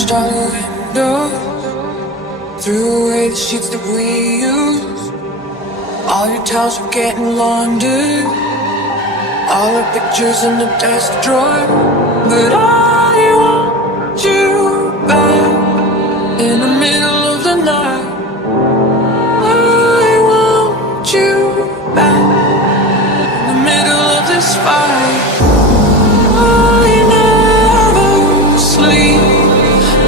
Smashed all the windows, threw away the sheets that we used. All your towels are getting laundered, all the pictures in the desk drawer. But I want you back in the middle of the night. I want you back in the middle of this fight. I never sleep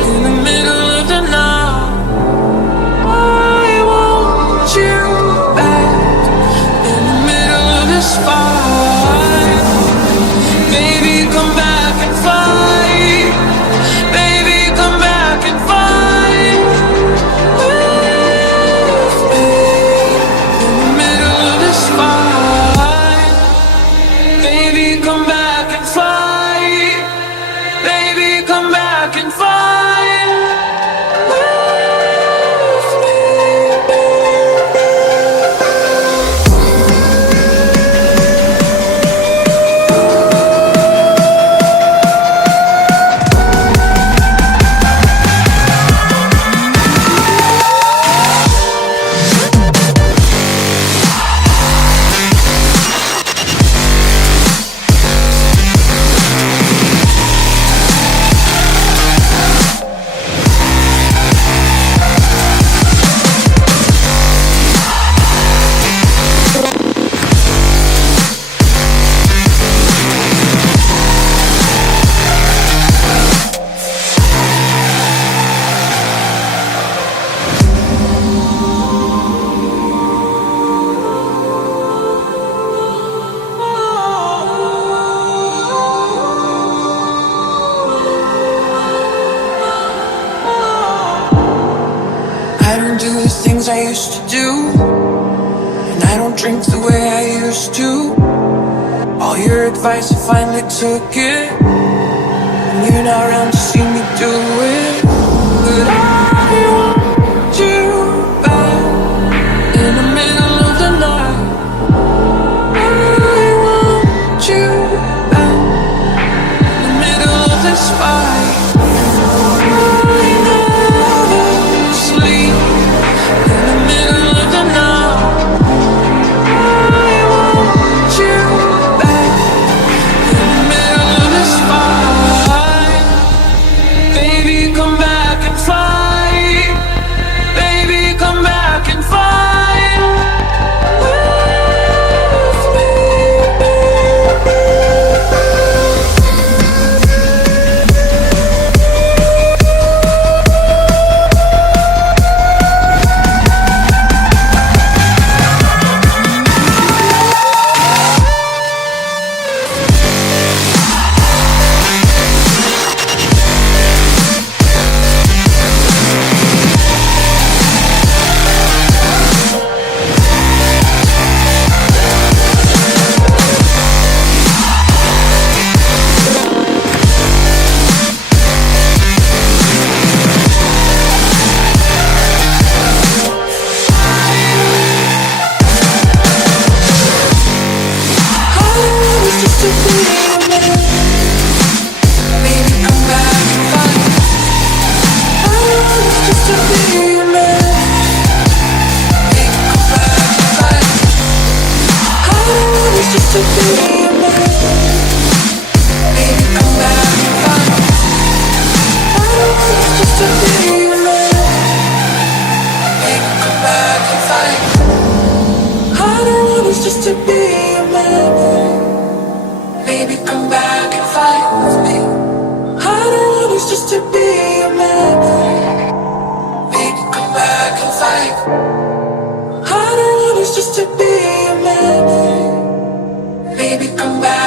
in the middle of the night. I want you back in the middle of this fight. Baby, come back and fight. Baby, come back and fight with me in the middle of this fight. Baby, come back and fight. Baby, come back and fight with me. I don't do the things I used to do, and I don't drink the way I used to. All your advice, I finally took it, and you're not around to see me do it. But I want you back in the middle of the night. I want you back in the middle of this fight. I never sleep in the middle of the night. I want you back in the middle of this fight. Baby, come back and fight. Baby, come back and fight with me. Just to be a man. Baby, come back and fight with me. I don't want us just to be a man. Baby, come back and fight. I don't want us just to be a man. Baby, come back.